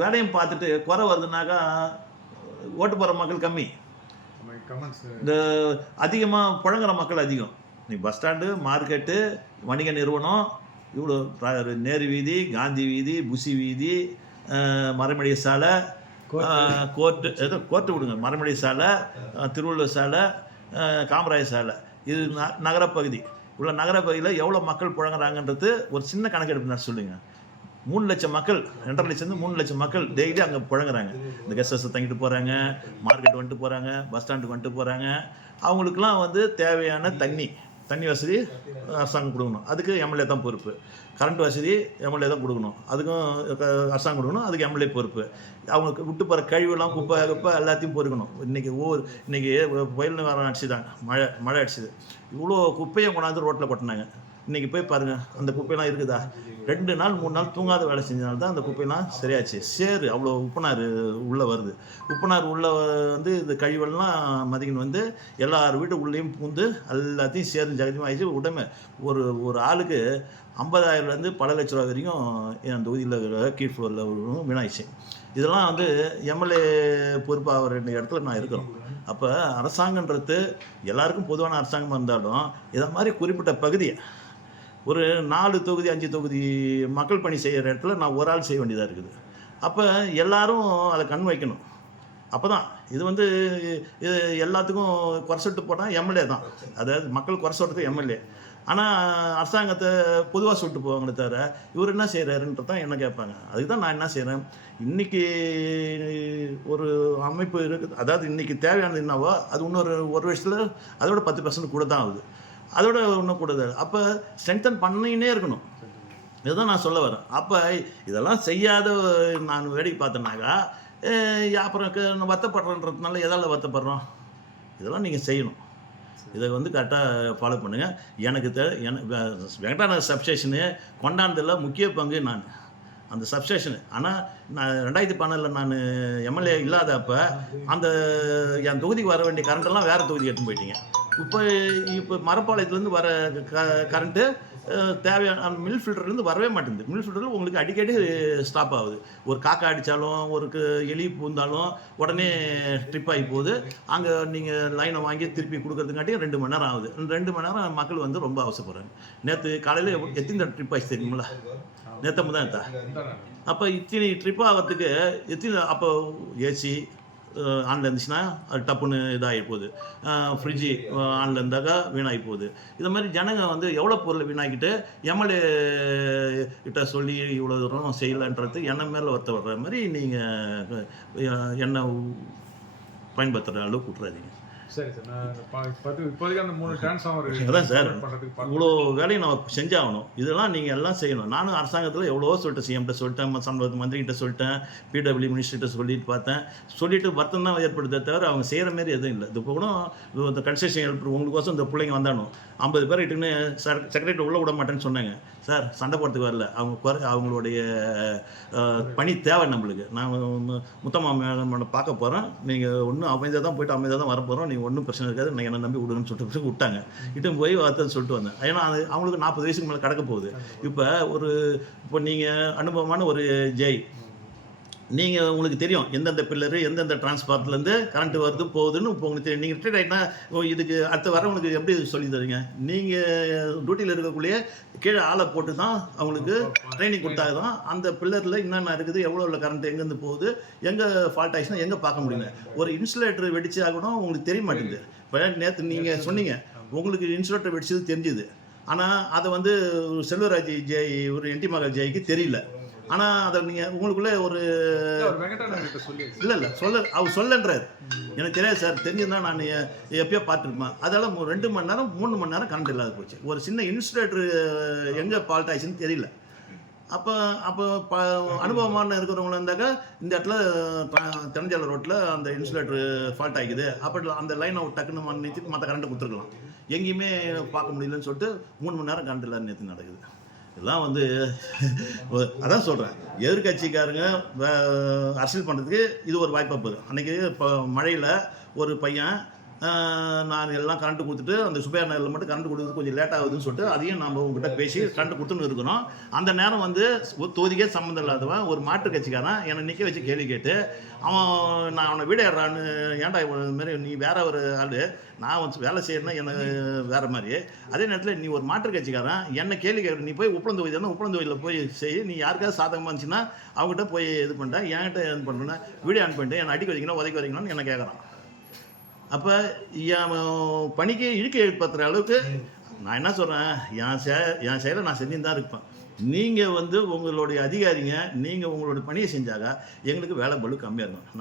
வேலையும் பார்த்துட்டு குறை வருதுனாக்கா ஓட்டு போகிற மக்கள் கம்மி. இந்த அதிகமாக புழங்குற மக்கள் அதிகம். நீ பஸ் ஸ்டாண்டு மார்க்கெட்டு வணிக நிறுவனம் இவ்வளோ நேரு வீதி காந்தி வீதி புசி வீதி மரமடிய சாலை கோர்ட்டு ஏதோ கோர்ட்டு விடுங்க. மரமடிய சாலை திருவள்ளுவர் சாலை காமராஜர் சாலை. இது ந நகரப்பகுதி. உள்ள நகரப்பகுதியில் எவ்வளோ மக்கள் புழங்குறாங்கன்றது ஒரு சின்ன கணக்கெடுப்பு நான் சொல்லுங்க. மூணு லட்சம் மக்கள் ரெண்டரை லட்சம் மூணு லட்சம் மக்கள் டெய்லி அங்கே புழங்குறாங்க. இந்த கெஸ்ட் ஹவுஸ் தங்கிட்டு போகிறாங்க மார்க்கெட் வந்துட்டு போகிறாங்க பஸ் ஸ்டாண்டுக்கு வந்துட்டு போகிறாங்க அவங்களுக்குலாம் வந்து தேவையான தண்ணி தண்ணி வசதி அரசாங்கம் கொடுக்கணும். அதுக்கு எம்எல்ஏ தான் பொறுப்பு. கரண்ட் வசதி எம்எல்ஏ தான் கொடுக்கணும். அதுக்கும் அரசாங்கம் கொடுக்கணும் அதுக்கு எம்எல்ஏ பொறுப்பு. அவங்களுக்கு விட்டு போகிற கழிவுலாம் குப்பை குப்பை எல்லாத்தையும் பொறுக்கணும். இன்றைக்கி ஒவ்வொரு இன்றைக்கி புயல் நிவாரணம் அடிச்சுதாங்க மழை மழை அடிச்சுது. இவ்வளோ குப்பையை கொண்டாந்து ரோட்டில் கொட்டினாங்க. இன்றைக்கி போய் பாருங்கள் அந்த குப்பையெல்லாம் இருக்குதா? ரெண்டு நாள் மூணு நாள் தூங்காத வேலை செஞ்சனால தான் அந்த குப்பையெல்லாம் சரியாச்சு. சேரு அவ்வளோ உப்புனார் உள்ளே வருது. உப்புனார் உள்ளே வந்து இந்த கழிவெல்லாம் மதிக்கணும் வந்து எல்லார் வீட்டு உள்ளேயும் பூந்து எல்லாத்தையும் சேர்ந்து ஜகதியும் ஆயிடுச்சு. உடனே ஒரு ஒரு ஆளுக்கு ஐம்பதாயிரம்லேருந்து பல லட்ச ரூபா வரைக்கும் என் தொகுதியில் கீழ் ஃப்ளோரில் வீணாயிடுச்சு. இதெல்லாம் வந்து எம்எல்ஏ பொறுப்பாக ரெண்டு இடத்துல நான் இருக்கிறோம். அப்போ அரசாங்கன்றது எல்லாருக்கும் பொதுவான அரசாங்கமாக இருந்தாலும் இதை மாதிரி குறிப்பிட்ட பகுதியை ஒரு நாலு தொகுதி அஞ்சு தொகுதி மக்கள் பணி செய்கிற இடத்துல நான் ஒரு ஆள் செய்ய வேண்டியதாக இருக்குது. அப்போ எல்லாரும் அதை கண் வைக்கணும். அப்போ தான் இது வந்து இது எல்லாத்துக்கும் குறை சொல்லிட்டு போனால் எம்எல்ஏ தான். அதாவது மக்கள் குறை சொல்கிறது எம்எல்ஏ. ஆனால் அரசாங்கத்தை பொதுவாக சொல்லிட்டு போவாங்களே தவிர இவர் என்ன செய்கிறாருன்றது தான் என்ன கேட்பாங்க. அதுக்கு தான் நான் என்ன செய்கிறேன் இன்றைக்கி ஒரு அமைப்பு இருக்குது. அதாவது இன்றைக்கி தேவையானது என்னவோ அது இன்னொரு ஒரு வருஷத்தில் அதோட பத்து பர்சன்ட் கூட தான் ஆகுது. அதோட உண்ணக்கூடாது அப்போ ஸ்ட்ரென்தன் பண்ணினே இருக்கணும். இதுதான் நான் சொல்ல வரேன். அப்போ இதெல்லாம் செய்யாத நான் வேடிக்கை பார்த்தேன்னாக்கா அப்புறம் க- வருத்தப்படுறன்றதுனால எதால் வருத்தப்படுறோம்? இதெல்லாம் நீங்கள் செய்யணும். இதை வந்து கரெக்டாக ஃபாலோ பண்ணுங்கள் எனக்கு தெ எனக்கு வெங்கடாநகர் சப்ஸ்டேஷனு கொண்டாந்ததில் முக்கிய பங்கு நான். அந்த சப்ஸ்டேஷனு ஆனால் நான் ரெண்டாயிரத்தி பன்னெண்டில் நான் எம்எல்ஏ இல்லாதப்ப அந்த என் தொகுதிக்கு வர வேண்டிய கரண்ட்டெல்லாம் வேறு தொகுதி எடுத்துன்னு போயிட்டீங்க. இப்போ இப்போ மரப்பாளையத்துலேருந்து வர க கரண்ட்டு தேவையான மில் ஃபில்டர்லேருந்து வரவே மாட்டேங்குது. மில் ஃபில்டரில் உங்களுக்கு அடிக்கடி ஸ்டாப் ஆகுது. ஒரு காக்கா அடித்தாலும் ஒரு எலி பூந்தாலும் உடனே ட்ரிப் ஆகி போகுது. அங்கே நீங்கள் லைனை வாங்கி திருப்பி கொடுக்கறதுக்காட்டி ரெண்டு மணி நேரம் ஆகுது. ரெண்டு மணி நேரம் மக்கள் வந்து ரொம்ப அவசரப்படுறாங்க. நேற்று காலையில் எத்தனை ட்ரிப் ஆச்சு தெரியுமில்ல? நேற்று எடுத்தா அப்போ இத்தனை ட்ரிப் ஆகிறதுக்கு எத்தனை அப்போ ஏசி ஆனில் இருந்துச்சுன்னா அது டப்புன்னு இதாகி போகுது. ஃப்ரிட்ஜு ஆனில் இருந்தாக்கா வீணாகி போகுது. இது மாதிரி ஜனங்க வந்து எவ்வளோ பொருளை வீணாக்கிட்டு எம்எல்ஏ கிட்ட சொல்லி இவ்வளோ தூரம் செய்யலைன்றது என்ன மேலே ஒருத்த வர்ற மாதிரி நீங்கள் என்ன பயன்படுத்துகிற அளவுக்கு விட்றாதீங்க சரி சார். நான் இப்போதைக்கு அந்த மூணு டிரான்ஸ்ஃபார்மர் அதான் சார். இவ்வளோ வேலையை நம்ம செஞ்சாகணும். இதெல்லாம் நீங்கள் எல்லாம் செய்யணும். நானும் அரசாங்கத்தில் எவ்வளவோ சொல்லிட்டேன். சிஎம்கிட்ட சொல்லிட்டேன் சம்பளத்து மந்திரிகிட்ட சொல்லிட்டேன் பிடபிள்யூ மினிஸ்டர்கிட்ட சொல்லிட்டு பார்த்தேன். சொல்லிட்டு வருத்தம் தான் ஏற்படுத்த தவிர அவங்க செய்கிற மாதிரி எதுவும் இல்லை. இது இப்போ கூட இந்த கன்ஸ்ட்ரக்ஷன் ஹெல்ப் உங்களுக்கோசம் இந்த பிள்ளைங்க வந்தானோ? ஐம்பது பேர் இட்டுன்னு செக்ரட்டரி உள்ளே விட மாட்டேன்னு சொன்னாங்க. சார் சண்டை போடுறதுக்கு வரல. அவங்க குறை அவங்களுடைய பணி தேவை நம்மளுக்கு. நான் முத்தம்மா மேடம் பார்க்க போகிறேன் நீங்கள் ஒன்றும் அமைதியாக தான் போயிட்டு அமைதியாக தான் வர போகிறோம் நீங்கள் ஒன்றும் பிரச்சனை இருக்காது. நான் என்ன நம்பி விடுங்கன்னு சொல்லிட்டு விட்டாங்க. இட்டும் போய் வார்த்தை சொல்லிட்டு வந்தேன். ஏன்னா அது அவங்களுக்கு நாற்பது வயசுக்கு மேலே கடக்க போகுது. இப்போ ஒரு இப்போ நீங்கள் அனுபவமான ஒரு ஜெய். நீங்கள் உங்களுக்கு தெரியும் எந்தெந்த பில்லரு எந்தெந்த டிரான்ஸ்பார்ட்லேருந்து கரண்ட் வருது போகுதுன்னு இப்போ உங்களுக்கு தெரியும். நீங்கள் ரிட்டையர் ஆகிட்டா இதுக்கு அடுத்த வரவங்களுக்கு எப்படி சொல்லி தரீங்க நீங்கள் டியூட்டியில் இருக்கக்கூடிய கீழே ஆளை போட்டு தான் அவங்களுக்கு ட்ரைனிங் கொடுத்தாங்க தான் அந்த பில்லரில் என்னென்ன இருக்குது எவ்வளோ உள்ள கரண்ட் எங்கேருந்து போகுது எங்கே ஃபால்ட் ஆயிடுச்சுன்னா எங்கே பார்க்க முடியல ஒரு இன்சுலேட்டர் வெடிச்சா கூட உங்களுக்கு தெரிய மாட்டேங்குது. இப்போ நேற்று நீங்கள் சொன்னீங்க உங்களுக்கு இன்சுலேட்டர் வெடிச்சது தெரிஞ்சுது. ஆனால் அதை வந்து செல்வராஜ் ஜெய் ஒரு என்டி மகள் ஜெய்க்கு தெரியல. ஆனால் அதை நீங்கள் உங்களுக்குள்ளே ஒரு இல்லை இல்லை சொல்ல அவர் சொல்லன்றார். எனக்கு தெரியாது சார் தெரிஞ்சிருந்தா நான் எப்பயோ பார்த்துருப்பேன். அதெல்லாம் ரெண்டு மணி நேரம் மூணு மணி நேரம் கரண்ட் இல்லாத போச்சு. ஒரு சின்ன இன்சுலேட்டர் எங்கே ஃபால்ட் ஆயிடுச்சுன்னு தெரியல. அப்போ அப்போ ப அனுபவமான இருக்கிறவங்கள இருந்தாக்கா இந்த இடத்துல தெனஞ்சாலை ரோட்டில் அந்த இன்சுலேட்டர் ஃபால்ட் ஆகிக்குது. அப்படி அந்த லைனை டக்குன்னு மண் நிறுத்தி மற்ற கரண்ட்டை கொடுத்துருக்கலாம். எங்கேயுமே பார்க்க முடியலன்னு சொல்லிட்டு மூணு மணி நேரம் கரண்ட் இல்லாத நேற்று நடக்குது. இதெல்லாம் வந்து அதான் சொல்கிறேன் எதிர்கட்சிக்காரங்க அரசியல் பண்ணுறதுக்கு இது ஒரு வாய்ப்பாக போகுது. அன்றைக்கி இப்போ மழையில் ஒரு பையன் நான் எல்லாம் கரண்ட் கொடுத்துட்டு அந்த சுபையா நகரில் மட்டும் கரண்ட் கொடுக்குறது கொஞ்சம் லேட் ஆகுதுன்னு சொல்லிட்டு அதையும் நம்ம உங்ககிட்ட பேசி கரண்ட் கொடுத்துன்னு இருக்கிறோம். அந்த நேரம் வந்து தொகுதிக்கே சம்மந்தம் இல்லாதவன் ஒரு மாற்று கட்சிக்காரன் என்னை நிற்க வச்சு கேள்வி கேட்டு அவன் நான் அவனை வீடு ஏறான்னு ஏன்டா மாதிரி நீ வேற ஒரு ஆள் நான் வந்து வேலை செய்யணும்னா எனக்கு வேற மாதிரி. அதே நேரத்தில் நீ ஒரு மாற்று கட்சிக்காரன் என்ன கேள்வி கேட்குற நீ போய் உப்பளம் தொகுதி தானே உப்பளம் தொகுதியில் போய் செய் நீ யாருக்காவது சாதகமாக இருந்துச்சுன்னா அவங்ககிட்ட போய் இது பண்ணிட்டேன் என்கிட்ட இது பண்ணுறேன்னா வீடியோ ஆன் பண்ணிட்டு என்னை அடிக்க வைக்கணும் உதைக்க வைக்கணும்னு என்ன கேட்குறான். அப்போ என் பணிக்கு இழுக்கை ஏற்படுத்துகிற அளவுக்கு நான் என்ன சொல்கிறேன் என் செ என் செயலை நான் செஞ்சுன்னு தான் இருப்பேன். நீங்கள் வந்து உங்களுடைய அதிகாரிங்க நீங்கள் உங்களுடைய பணியை செஞ்சாக்கா எங்களுக்கு வேலை பளு கம்மியாக இருக்கும்.